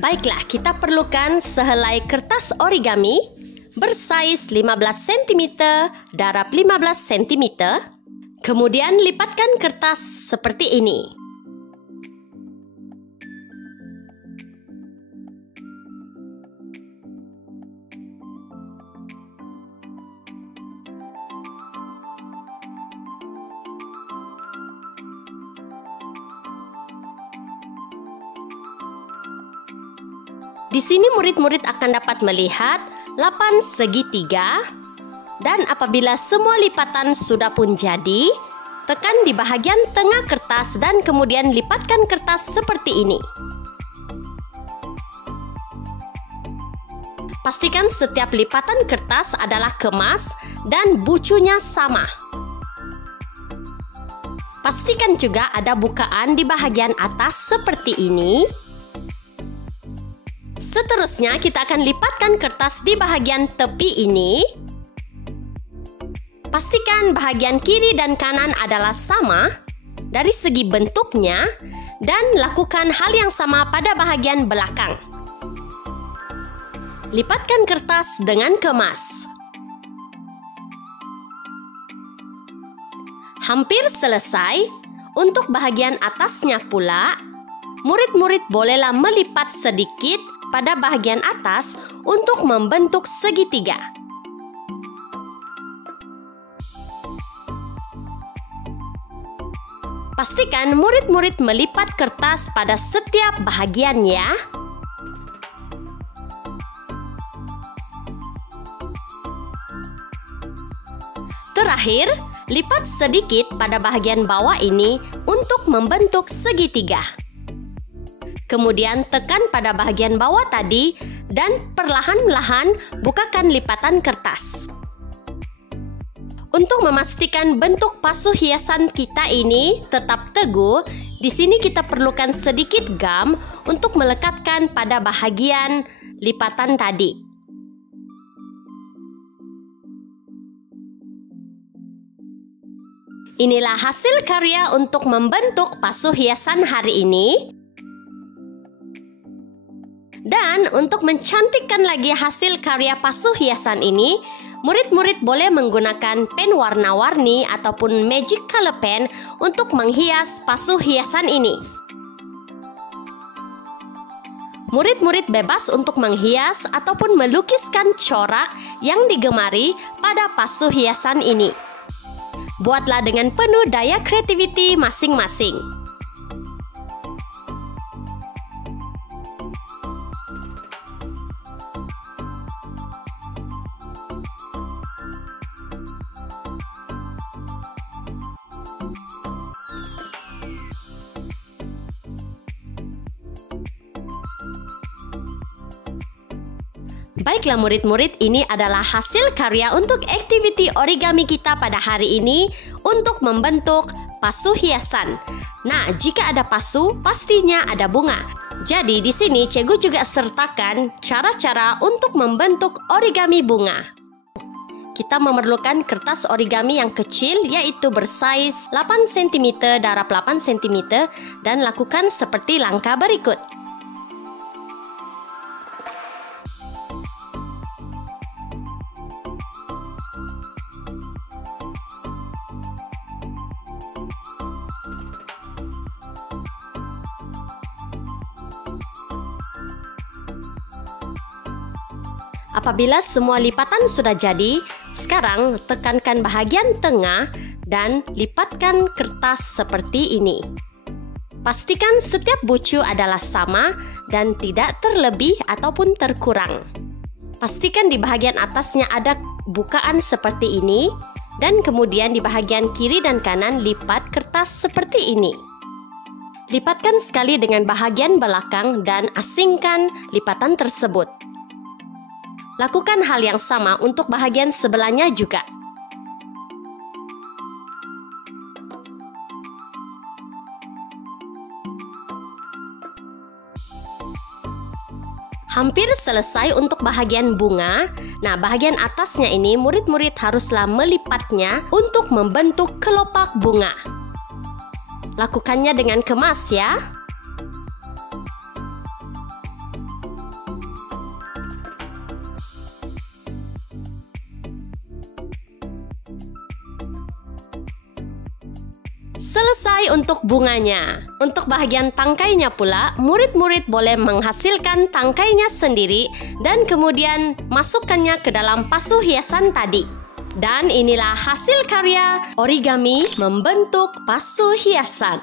Baiklah, kita perlukan sehelai kertas origami bersaiz 15 cm darab 15 cm. Kemudian lipatkan kertas seperti ini. Di sini murid-murid akan dapat melihat 8 segitiga. Dan apabila semua lipatan sudah pun jadi, tekan di bahagian tengah kertas dan kemudian lipatkan kertas seperti ini. Pastikan setiap lipatan kertas adalah kemas dan bucunya sama. Pastikan juga ada bukaan di bahagian atas seperti ini. Seterusnya kita akan lipatkan kertas di bahagian tepi ini. Pastikan bahagian kiri dan kanan adalah sama dari segi bentuknya dan lakukan hal yang sama pada bahagian belakang. Lipatkan kertas dengan kemas. Hampir selesai. Untuk bahagian atasnya pula, murid-murid bolehlah melipat sedikit pada bahagian atas untuk membentuk segitiga. Pastikan murid-murid melipat kertas pada setiap bahagian ya. Terakhir, lipat sedikit pada bahagian bawah ini untuk membentuk segitiga. Kemudian tekan pada bahagian bawah tadi dan perlahan-lahan bukakan lipatan kertas. Untuk memastikan bentuk pasu hiasan kita ini tetap teguh, di sini kita perlukan sedikit gam untuk melekatkan pada bahagian lipatan tadi. Inilah hasil karya untuk membentuk pasu hiasan hari ini. Dan untuk mencantikkan lagi hasil karya pasu hiasan ini, murid-murid boleh menggunakan pen warna-warni ataupun magic color pen untuk menghias pasu hiasan ini. Murid-murid bebas untuk menghias ataupun melukiskan corak yang digemari pada pasu hiasan ini. Buatlah dengan penuh daya kreativiti masing-masing. Baiklah murid-murid, ini adalah hasil karya untuk aktiviti origami kita pada hari ini untuk membentuk pasu hiasan. Nah, jika ada pasu, pastinya ada bunga. Jadi di sini cikgu juga sertakan cara-cara untuk membentuk origami bunga. Kita memerlukan kertas origami yang kecil yaitu bersaiz 8 cm darab 8 cm dan lakukan seperti langkah berikut. Apabila semua lipatan sudah jadi, sekarang tekankan bahagian tengah dan lipatkan kertas seperti ini. Pastikan setiap bucu adalah sama dan tidak terlebih ataupun terkurang. Pastikan di bahagian atasnya ada bukaan seperti ini dan kemudian di bahagian kiri dan kanan lipat kertas seperti ini. Lipatkan sekali dengan bahagian belakang dan asingkan lipatan tersebut. Lakukan hal yang sama untuk bahagian sebelahnya juga. Hampir selesai untuk bahagian bunga. Nah, bahagian atasnya ini murid-murid haruslah melipatnya untuk membentuk kelopak bunga. Lakukannya dengan kemas ya. Selesai untuk bunganya. Untuk bahagian tangkainya pula, murid-murid boleh menghasilkan tangkainya sendiri dan kemudian masukkannya ke dalam pasu hiasan tadi. Dan inilah hasil karya origami membentuk pasu hiasan.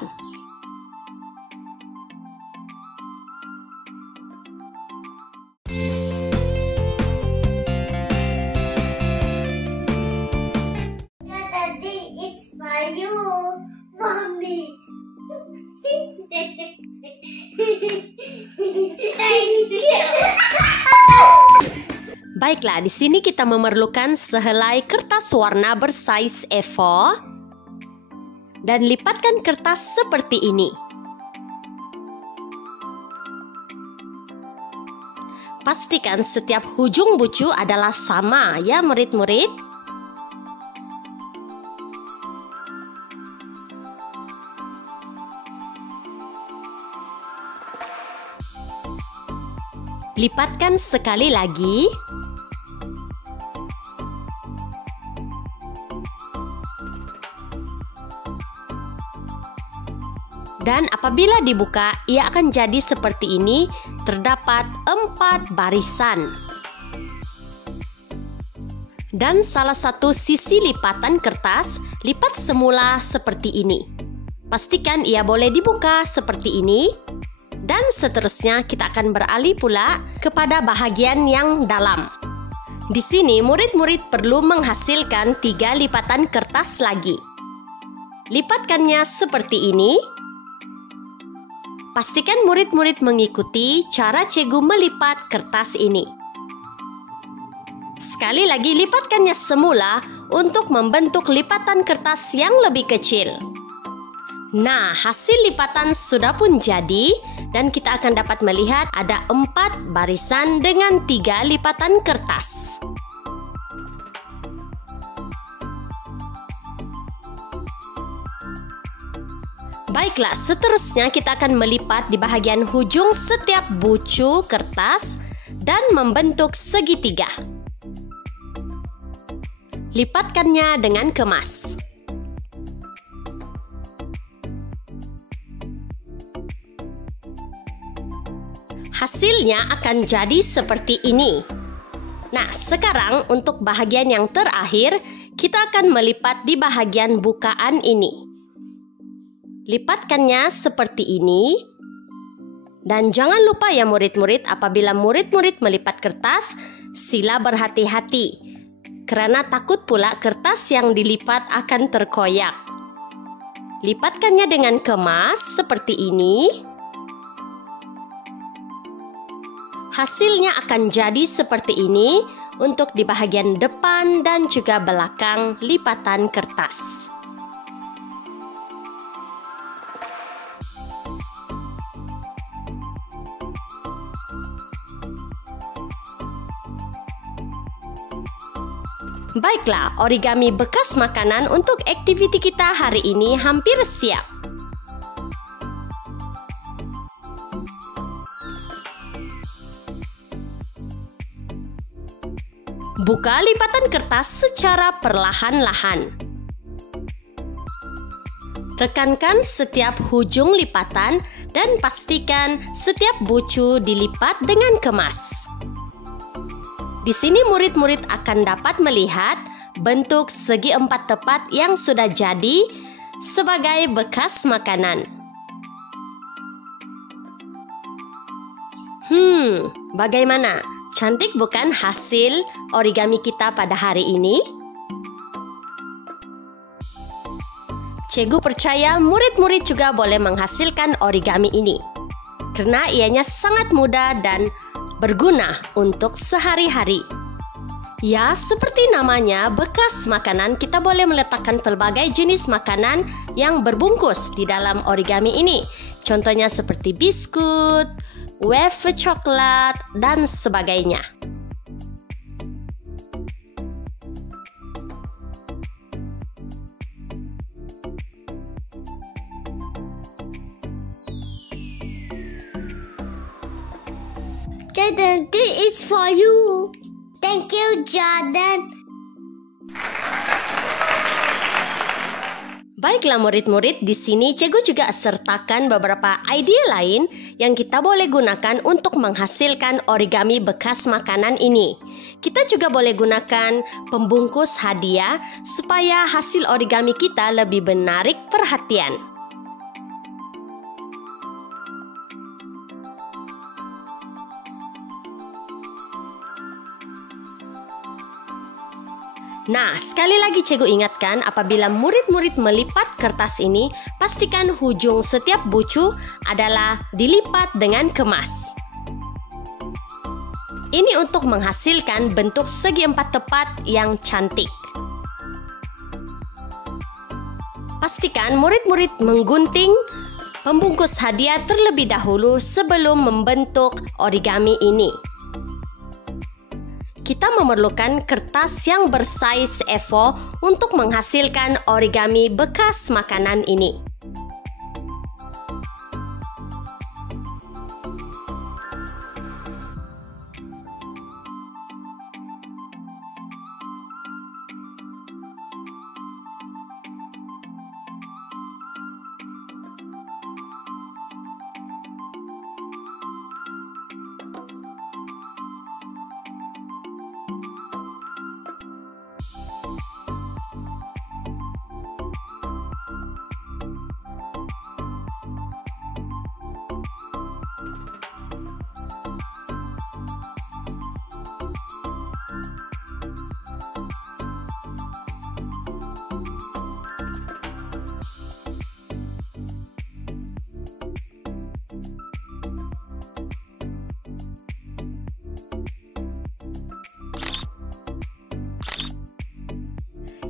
Baiklah, di sini kita memerlukan sehelai kertas warna bersaiz A4 dan lipatkan kertas seperti ini. Pastikan setiap hujung bucu adalah sama ya murid-murid. Lipatkan sekali lagi. Dan apabila dibuka, ia akan jadi seperti ini, terdapat 4 barisan. Dan salah satu sisi lipatan kertas, lipat semula seperti ini. Pastikan ia boleh dibuka seperti ini. Dan seterusnya kita akan beralih pula kepada bahagian yang dalam. Di sini murid-murid perlu menghasilkan 3 lipatan kertas lagi. Lipatkannya seperti ini. Pastikan murid-murid mengikuti cara cikgu melipat kertas ini. Sekali lagi lipatkannya semula untuk membentuk lipatan kertas yang lebih kecil. Nah, hasil lipatan sudah pun jadi dan kita akan dapat melihat ada 4 barisan dengan 3 lipatan kertas. Baiklah, seterusnya kita akan melipat di bahagian hujung setiap bucu kertas dan membentuk segitiga. Lipatkannya dengan kemas. Hasilnya akan jadi seperti ini. Nah, sekarang untuk bahagian yang terakhir, kita akan melipat di bahagian bukaan ini. Lipatkannya seperti ini. Dan jangan lupa ya murid-murid, apabila murid-murid melipat kertas, sila berhati-hati. Karena takut pula kertas yang dilipat akan terkoyak. Lipatkannya dengan kemas seperti ini. Hasilnya akan jadi seperti ini untuk di bahagian depan dan juga belakang lipatan kertas. Baiklah, origami bekas makanan untuk aktiviti kita hari ini hampir siap. Buka lipatan kertas secara perlahan-lahan. Tekankan setiap hujung lipatan dan pastikan setiap bucu dilipat dengan kemas. Di sini murid-murid akan dapat melihat bentuk segi 4 tepat yang sudah jadi sebagai bekas makanan. Bagaimana? Cantik bukan hasil origami kita pada hari ini? Cikgu percaya murid-murid juga boleh menghasilkan origami ini. Karena ianya sangat mudah dan berguna untuk sehari-hari. Ya, seperti namanya, bekas makanan, kita boleh meletakkan pelbagai jenis makanan yang berbungkus di dalam origami ini. Contohnya seperti biskut, wafer coklat, dan sebagainya. Jordan, this is for you. Thank you, Jordan. Baiklah murid-murid, di sini cikgu juga sertakan beberapa ide lain yang kita boleh gunakan untuk menghasilkan origami bekas makanan ini. Kita juga boleh gunakan pembungkus hadiah supaya hasil origami kita lebih menarik perhatian. Nah, sekali lagi cikgu ingatkan, apabila murid-murid melipat kertas ini, pastikan hujung setiap bucu adalah dilipat dengan kemas. Ini untuk menghasilkan bentuk segi empat tepat yang cantik. Pastikan murid-murid menggunting pembungkus hadiah terlebih dahulu sebelum membentuk origami ini. Kita memerlukan kertas yang bersaiz A4 untuk menghasilkan origami bekas makanan ini.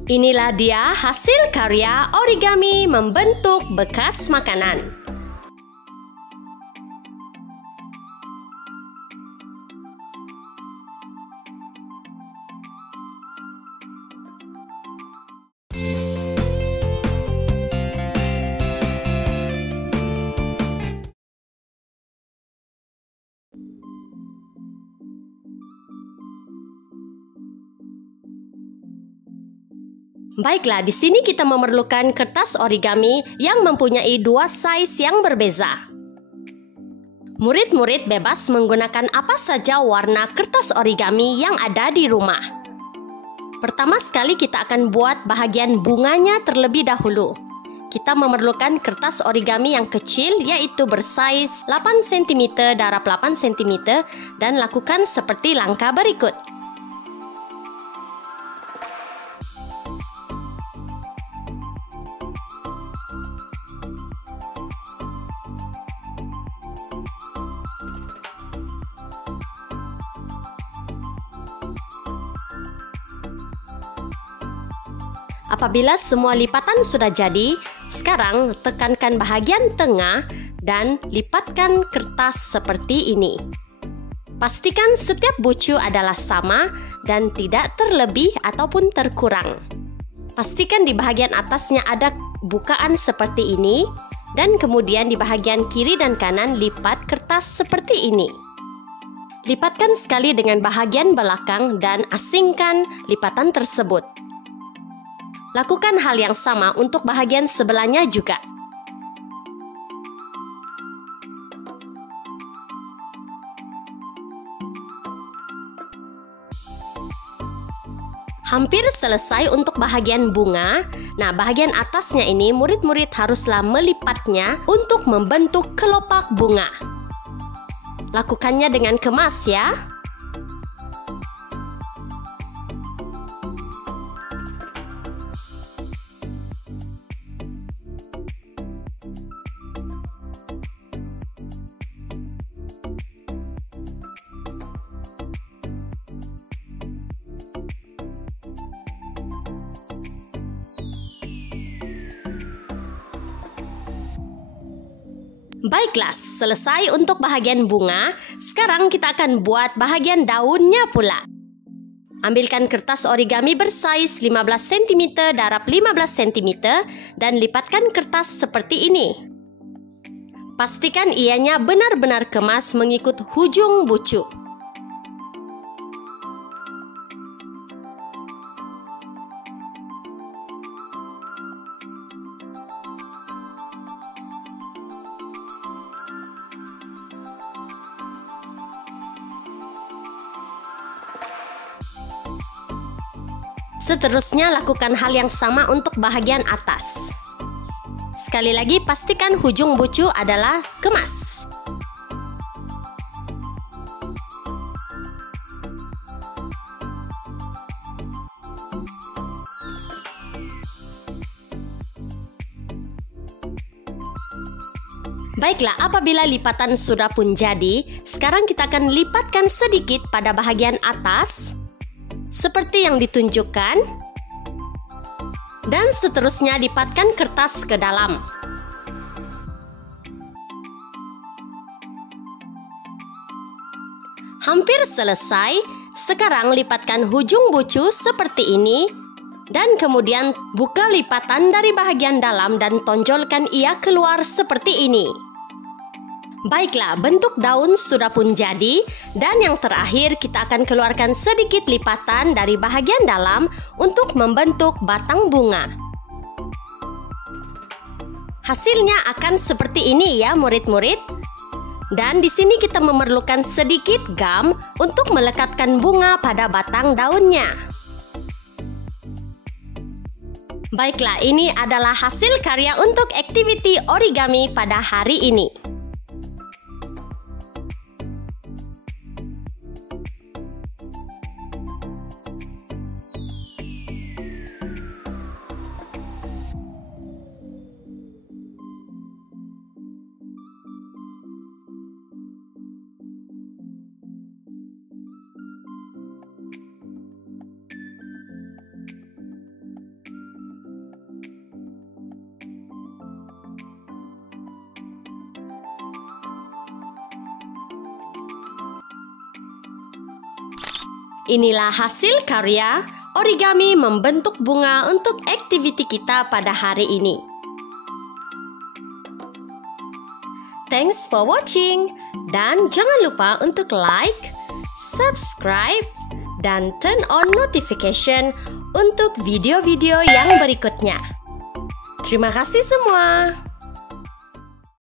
Inilah dia hasil karya origami membentuk bekas makanan. Baiklah, di sini kita memerlukan kertas origami yang mempunyai dua size yang berbeza. Murid-murid bebas menggunakan apa saja warna kertas origami yang ada di rumah. Pertama sekali kita akan buat bahagian bunganya terlebih dahulu. Kita memerlukan kertas origami yang kecil yaitu bersaiz 8 cm darab 8 cm dan lakukan seperti langkah berikut. Apabila semua lipatan sudah jadi, sekarang tekankan bahagian tengah dan lipatkan kertas seperti ini. Pastikan setiap bucu adalah sama dan tidak terlebih ataupun terkurang. Pastikan di bahagian atasnya ada bukaan seperti ini dan kemudian di bahagian kiri dan kanan lipat kertas seperti ini. Lipatkan sekali dengan bahagian belakang dan asingkan lipatan tersebut. Lakukan hal yang sama untuk bahagian sebelahnya juga. Hampir selesai untuk bahagian bunga. Nah, bahagian atasnya ini murid-murid haruslah melipatnya untuk membentuk kelopak bunga. Lakukannya dengan kemas ya. Baiklah, selesai untuk bahagian bunga. Sekarang kita akan buat bahagian daunnya pula. Ambilkan kertas origami bersaiz 15 cm darab 15 cm dan lipatkan kertas seperti ini. Pastikan ianya benar-benar kemas mengikut hujung bucu. Seterusnya lakukan hal yang sama untuk bahagian atas. Sekali lagi pastikan hujung bucu adalah kemas. Baiklah, apabila lipatan sudah pun jadi, sekarang kita akan lipatkan sedikit pada bahagian atas, seperti yang ditunjukkan. Dan seterusnya lipatkan kertas ke dalam. Hampir selesai, sekarang lipatkan hujung bucu seperti ini. Dan kemudian buka lipatan dari bahagian dalam dan tonjolkan ia keluar seperti ini. Baiklah, bentuk daun sudah pun jadi, dan yang terakhir kita akan keluarkan sedikit lipatan dari bahagian dalam untuk membentuk batang bunga. Hasilnya akan seperti ini ya murid-murid. Dan di sini kita memerlukan sedikit gam untuk melekatkan bunga pada batang daunnya. Baiklah, ini adalah hasil karya untuk activity origami pada hari ini. Inilah hasil karya origami membentuk bunga untuk activity kita pada hari ini. Thanks for watching, dan jangan lupa untuk like, subscribe, dan turn on notification untuk video-video yang berikutnya. Terima kasih semua.